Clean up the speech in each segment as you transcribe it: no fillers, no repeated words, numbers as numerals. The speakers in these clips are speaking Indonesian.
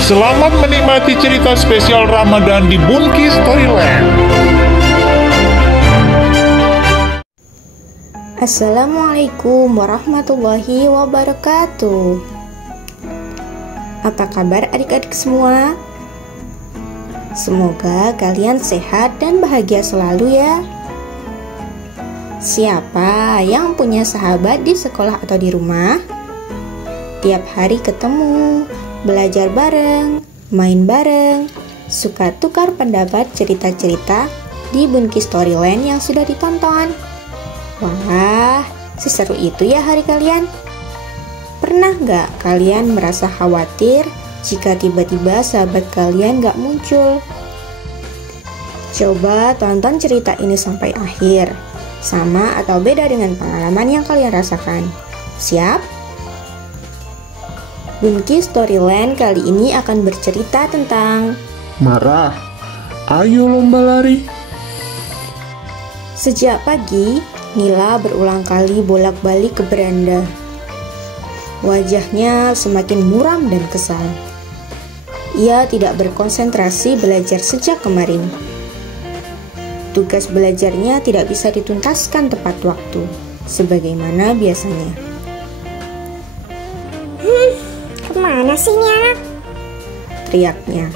Selamat menikmati cerita spesial Ramadan di Bunki Storyland. Assalamualaikum warahmatullahi wabarakatuh. Apa kabar adik-adik semua? Semoga kalian sehat dan bahagia selalu ya. Siapa yang punya sahabat di sekolah atau di rumah? Tiap hari ketemu, belajar bareng, main bareng, suka tukar pendapat cerita-cerita di Bunki Storyland yang sudah ditonton. Wah, seseru itu ya hari kalian. Pernah gak kalian merasa khawatir jika tiba-tiba sahabat kalian gak muncul? Coba tonton cerita ini sampai akhir. Sama atau beda dengan pengalaman yang kalian rasakan? Siap? Bunki Storyland kali ini akan bercerita tentang Marah, ayo lomba lari. Sejak pagi, Nila berulang kali bolak-balik ke beranda. Wajahnya semakin muram dan kesal. Ia tidak berkonsentrasi belajar sejak kemarin. Tugas belajarnya tidak bisa dituntaskan tepat waktu, sebagaimana biasanya. Kemana sih ini anak? Teriaknya.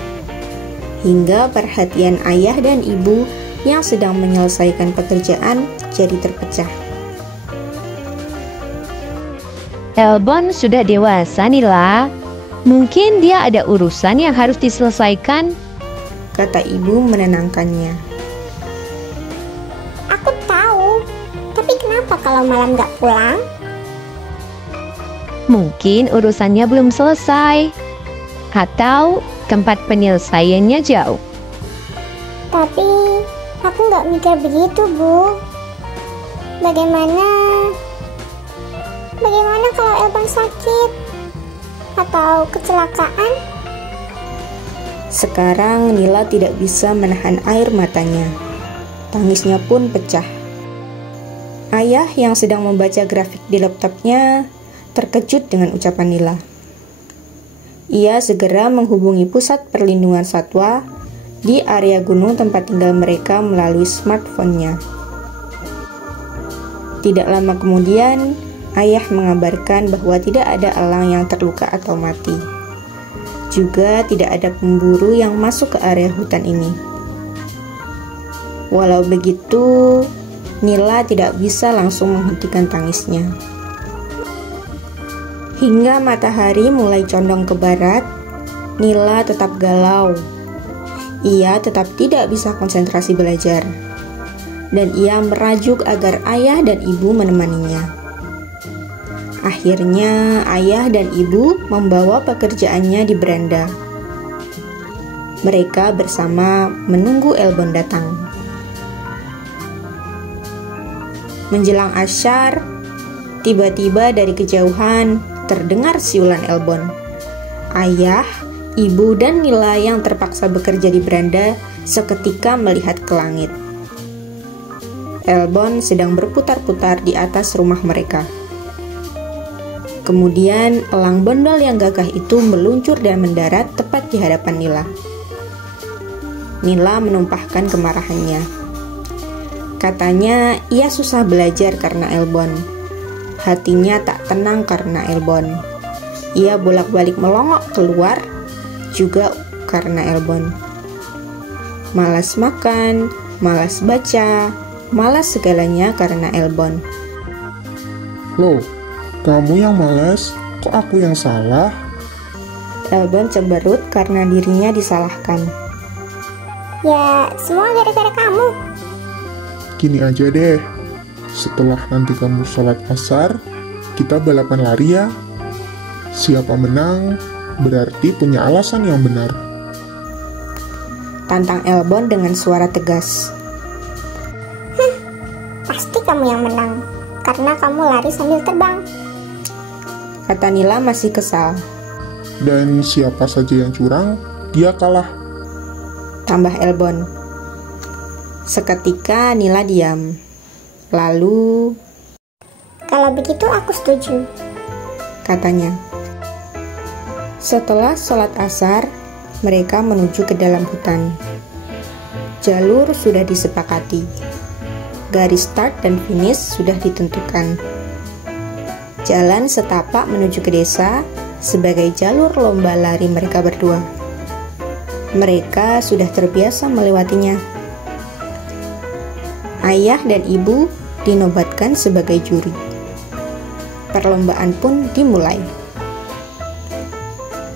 Hingga perhatian ayah dan ibu yang sedang menyelesaikan pekerjaan jadi terpecah. Elbon sudah dewasa, Nila. Mungkin dia ada urusan yang harus diselesaikan, kata ibu menenangkannya. Aku tahu, tapi kenapa kalau malam gak pulang? Mungkin urusannya belum selesai, atau tempat penyelesaiannya jauh. Tapi aku gak mikir begitu, Bu. Bagaimana kalau Elban sakit? Atau kecelakaan? Sekarang Nila tidak bisa menahan air matanya. Tangisnya pun pecah. Ayah yang sedang membaca grafik di laptopnya terkejut dengan ucapan Nila. Ia segera menghubungi pusat perlindungan satwa di area gunung tempat tinggal mereka melalui smartphone-nya. Tidak lama kemudian, ayah mengabarkan bahwa tidak ada elang yang terluka atau mati. Juga tidak ada pemburu yang masuk ke area hutan ini. Walau begitu, Nila tidak bisa langsung menghentikan tangisnya. Hingga matahari mulai condong ke barat, Nila tetap galau. Ia tetap tidak bisa konsentrasi belajar. Dan ia merajuk agar ayah dan ibu menemaninya. Akhirnya, ayah dan ibu membawa pekerjaannya di beranda. Mereka bersama menunggu Elbon datang. Menjelang asyar, tiba-tiba dari kejauhan terdengar siulan Elbon. Ayah, ibu, dan Nila yang terpaksa bekerja di beranda seketika melihat ke langit. Elbon sedang berputar-putar di atas rumah mereka. Kemudian elang bondol yang gagah itu meluncur dan mendarat tepat di hadapan Nila. Nila menumpahkan kemarahannya. Katanya ia susah belajar karena Elbon. Hatinya tak tenang karena Elbon. Ia bolak-balik melongok keluar juga karena Elbon. Malas makan, malas baca, malas segalanya karena Elbon. Loh, kamu yang malas, kok aku yang salah? Elbon cemberut karena dirinya disalahkan. Ya, semua gara-gara kamu. Gini aja deh, setelah nanti kamu sholat asar, kita balapan lari ya. Siapa menang, berarti punya alasan yang benar. Tantang Elbon dengan suara tegas. Pasti kamu yang menang, karena kamu lari sambil terbang. Kata Nila masih kesal. Dan siapa saja yang curang, dia kalah. Tambah Elbon. Seketika Nila diam. Lalu, Kalau begitu aku setuju. katanya. Setelah sholat asar, mereka menuju ke dalam hutan. Jalur sudah disepakati. Garis start dan finish sudah ditentukan. Jalan setapak menuju ke desa sebagai jalur lomba lari mereka berdua. Mereka sudah terbiasa melewatinya. Ayah dan ibu dinobatkan sebagai juri. Perlombaan pun dimulai.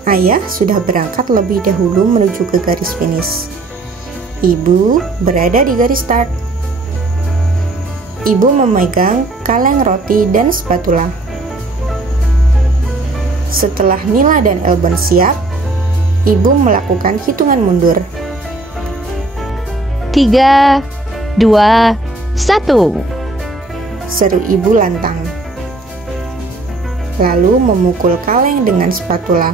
Ayah sudah berangkat lebih dahulu menuju ke garis finish. Ibu berada di garis start. Ibu memegang kaleng roti dan spatula. Setelah Nila dan Elbon siap, ibu melakukan hitungan mundur. 3, 2, 1. Seru ibu lantang. Lalu memukul kaleng dengan spatula.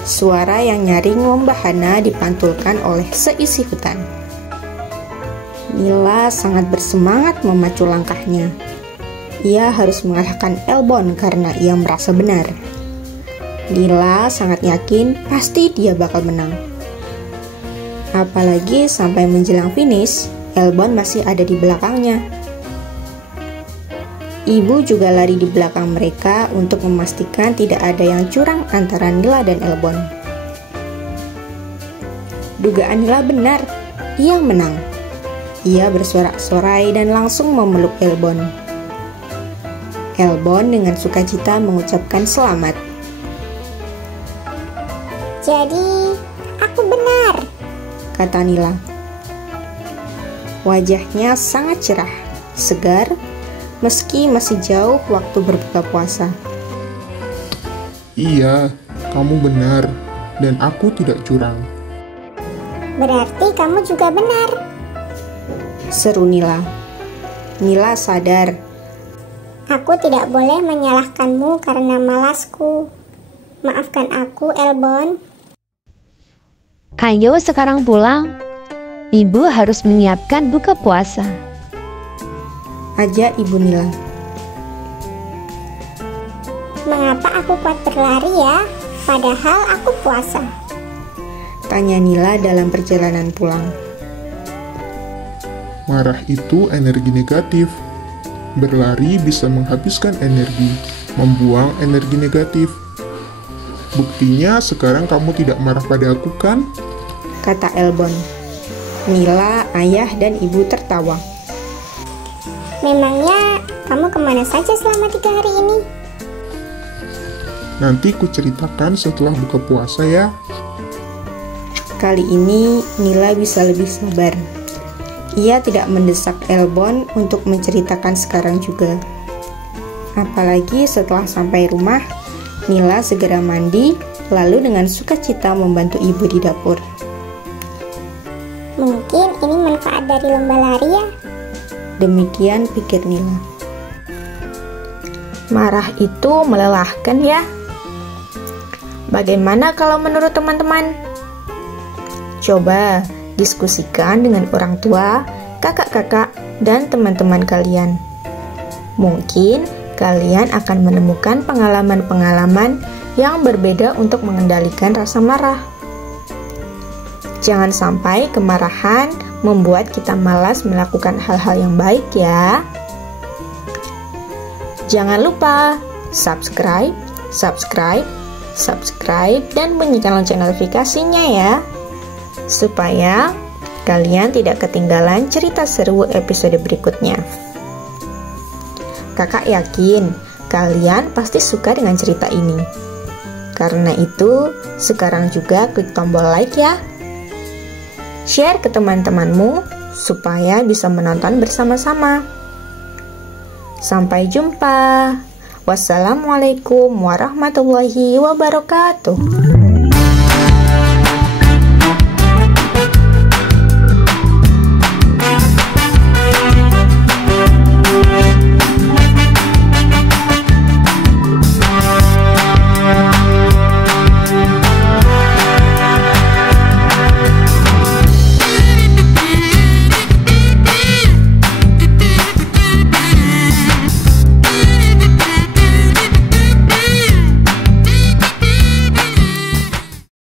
Suara yang nyaring membahana dipantulkan oleh seisi hutan. Nila sangat bersemangat memacu langkahnya. Ia harus mengalahkan Elbon karena ia merasa benar. Nila sangat yakin pasti dia bakal menang. Apalagi sampai menjelang finish, Elbon masih ada di belakangnya. Ibu juga lari di belakang mereka untuk memastikan tidak ada yang curang antara Nila dan Elbon. Dugaan Nila benar, ia menang. Ia bersorak-sorai dan langsung memeluk Elbon. Elbon dengan sukacita mengucapkan selamat. Jadi, aku benar, kata Nila. Wajahnya sangat cerah, segar, meski masih jauh waktu berbuka puasa. Iya, kamu benar, dan aku tidak curang. berarti kamu juga benar. Seru Nila. Nila sadar. Aku tidak boleh menyalahkanmu karena malasku. Maafkan aku, Elbon. Ayo sekarang pulang. Ibu harus menyiapkan buka puasa. Ajak Ibu Nila. Mengapa aku kuat berlari ya? Padahal aku puasa. Tanya Nila dalam perjalanan pulang. Marah itu energi negatif. Berlari bisa menghabiskan energi, membuang energi negatif. Buktinya sekarang kamu tidak marah pada aku kan? Kata Elbon. Nila, ayah, dan ibu tertawa. Memangnya kamu kemana saja selama 3 hari ini? Nanti ku ceritakan setelah buka puasa ya. Kali ini Nila bisa lebih sabar. Ia tidak mendesak Elbon untuk menceritakan sekarang juga. Apalagi setelah sampai rumah, Nila segera mandi, lalu dengan sukacita membantu ibu di dapur. Mungkin ini manfaat dari lomba lari ya? Demikian pikir Nila. Marah itu melelahkan ya? Bagaimana kalau menurut teman-teman? Coba diskusikan dengan orang tua, kakak-kakak, dan teman-teman kalian. Mungkin kalian akan menemukan pengalaman-pengalaman yang berbeda untuk mengendalikan rasa marah. Jangan sampai kemarahan membuat kita malas melakukan hal-hal yang baik ya. Jangan lupa subscribe, dan bunyikan lonceng notifikasinya ya, supaya kalian tidak ketinggalan cerita seru episode berikutnya. Kakak yakin kalian pasti suka dengan cerita ini. Karena itu, sekarang juga klik tombol like ya. Share ke teman-temanmu supaya bisa menonton bersama-sama. Sampai jumpa. Wassalamualaikum warahmatullahi wabarakatuh.